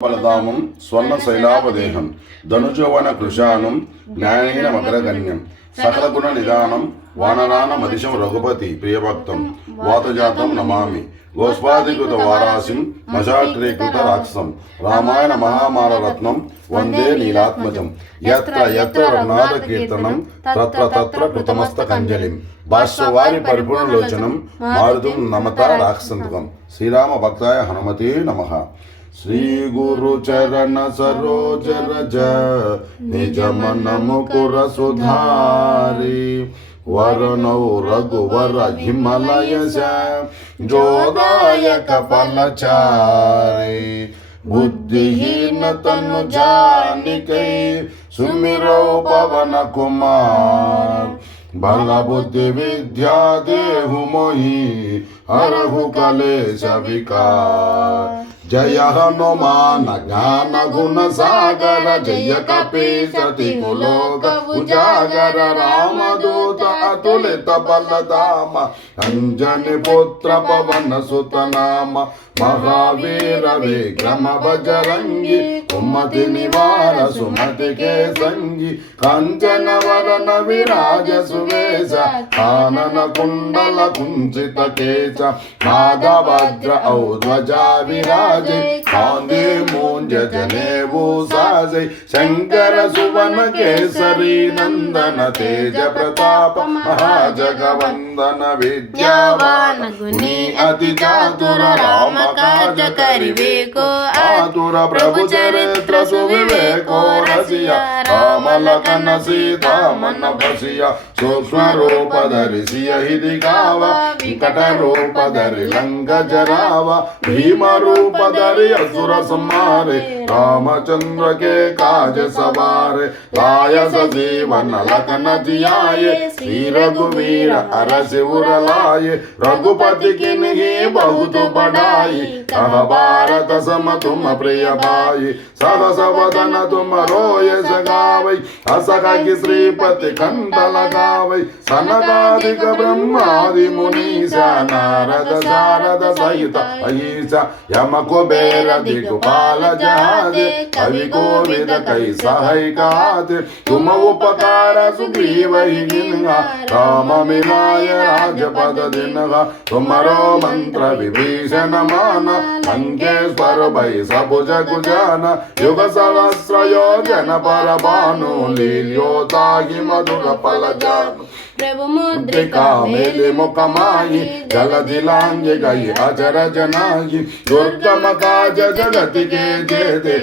ఫలదామం స్వర్ణ శైలాపదేహం ధనుజవన కృషానం జ్ఞానేన మకరగణ్యం సకల గుణ నిదానం వానరాన మదిశం రఘుపతి ప్రియభక్తం వాతజాతం నమామి గోస్వాదికృత వారాసిం మశాట్రీకృత రాక్షసం రామాయణ మహామారరత్నం వందే నీలాత్మజం యత్ర యత్ర రఘునాథ కీర్తనం తత్ర తత్ర కృతమస్తకంజలిం భాష్యవారి పరిపూర్ణలోచనం మారుతుం నమత రాక్షసంతకం శ్రీరామ భక్తాయ హనుమతే నమః. శ్రీ గురు చరణ సరోజ రజ నిజ మన ముకుర సుధారి వరుణౌ రఘువర హిమలయజ జోదాయక ఫలచారి బుద్ధిహీన తను జానికై సుమిరో పవన కుమార్ బల బుద్ధి విద్యా దేహు మోహి హరహు కలేశ వికార్. జయ హనుమాన జ్ఞాన గుణ సాగర జయ కపీశతి కులోక ఉజాగర రామదూత అతులిత బలధామ అంజని పుత్ర పవన సుత నామ మహావీర విక్రమ బజరంగి కుమతి నివార సుమతి కే సంగి కంచన వరణ విరాజ సువేశ కానన కుండల కుంచిత కేశ నాగవజ్ర ఔధ్వజా విరాజ కాందే మూంజ జనేవు సాజై శంకర సువన కేసరి నందన తేజ ప్రతాప మహాజగవందన విద్యావాన గుణి అతి చాతుర రామ కాజ కరివేకో ఆతుర ప్రభు చరిత్ర సువివేకో రసియ రామలకన సీతామన బసియ సూక్ష్మ రూప ధరిసియ హిది గావ వికట రూప ధరి లంక జరావ భీమ రూప धरि असुर संहारे रामचंद्र के काज सवारे लाय सजीवन लखन जियाये श्री रघुवीर अरस उर लाये रघुपति किन्ही बहुत बढ़ाई कह भारत सम तुम प्रिय भाई सहस वदन तुम रोय सगावै अस कहि श्रीपति कंठ लगावै सनकादिक ब्रह्मादि मुनीसा नारद सारद सहित अहिसा यम कुबेर दिगपाल जहाजे कवि कोविद कई सहाय गाते तुम उपकार सुग्रीव हिन्हा राम मिलाय राजपद दिन्हा तुमरो मंत्र विभीषण माना लंकेश्वर भय सब जग जाना युग सहस्र योजन पर भानु लील्योताहि मधुर फल जानु प्रभु मुद्रिका मेले मुखमाई जल दिलांगे गई अजर जनाई दुर्गम काज जगति के जेते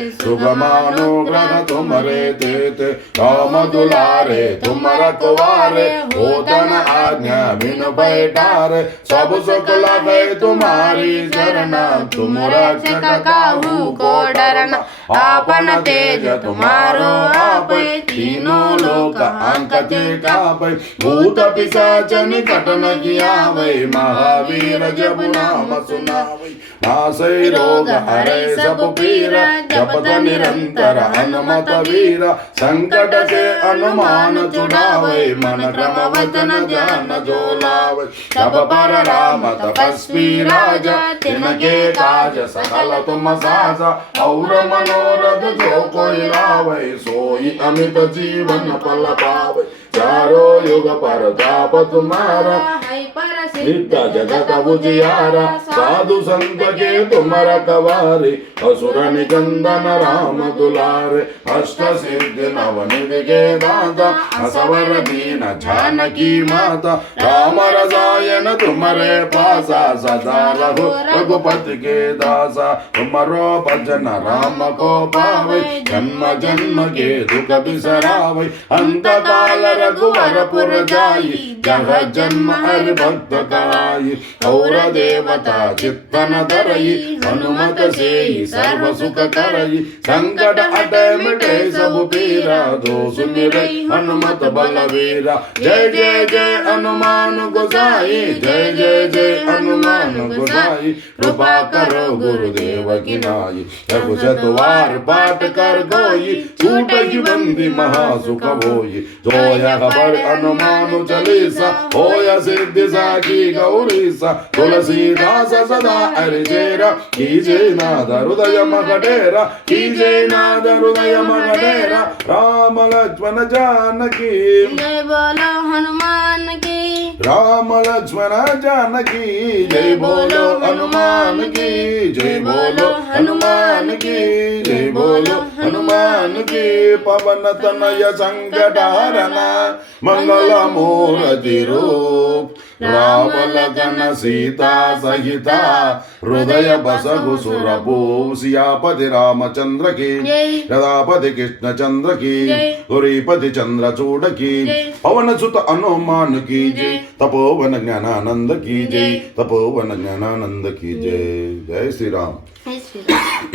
सुगमानुग्रह तुम्हारे देते राम दुलारे तुम रखवारे होतन आज्ञा बिन बैठारे सब सुख लगे तुम्हारी चरण तुम रक्षक काहू को डरना आपन तेज तुम्हारो आपै तीनों लोक अंकते कापै भूत पिशाच निकट न गियावै महावीर जब नाम सुनावै नासै रोग हरै सब पीरा जपत निरंतर हनुमत वीरा संकट से अनुमान छुड़ावै मन क्रम वचन ध्यान जो लावै सब पर राम तपस्वी राजा तिनके काज सकल तुम साजा और मनोरथ जो कोई लावै सोई अमित जीवन पल पावै चारों युग पर ताप तुम्हारा नित्य जगत उजियारा साधु संत के तुम रखवारे असुर निकंदन राम दुलारे अष्ट सिद्धि नवनिधि के दाता असवर दीन जानकी माता राम रसायन तुम्हारे पासा सदा रघु रघुपति के दासा तुमरो भजन राम को पावे जन्म जन्म के दुख बिसरावे अंत काल रघुवर पुर जाई जह जन्म हरि भक्त काई और देवता चित्तन धरई हनुमत से सर्व सुख करई संकट हटै मिटै सब पीरा दोष मिरै हनुमत बलवीरा जय जय जय हनुमान गोसाई जय जय जय हनुमान गोसाई कृपा करो गुरुदेव की नाई रघुपति द्वार पाठ कर गोई छूटहि बंदी महासुख होई जोया खबर हनुमान चालीसा होया सिद्धि साखी हरि गौरीश तुलसीदास सदा हरिचेरा की जय नाद हृदय मगडेरा की जय नाद हृदय मगडेरा राम लक्ष्मण जानकी जय बोलो हनुमान की राम लक्ष्मण जानकी जय बोलो हनुमान की जय बोलो हनुमान की जय बोलो हनुमान की पवन तनय संकटहरण मंगल मूर्ति रूप राम लखन सीता सहिता हृदय बसहु सुरभू सियापति रामचंद्र की गदापति कृष्ण चंद्र की गुरीपति चंद्रचूड़ की पवन सुत हनुमान की जय तपोवन ज्ञानानंद की जय तपोवन ज्ञानानंद की जय जय श्री राम। जय श्री राम।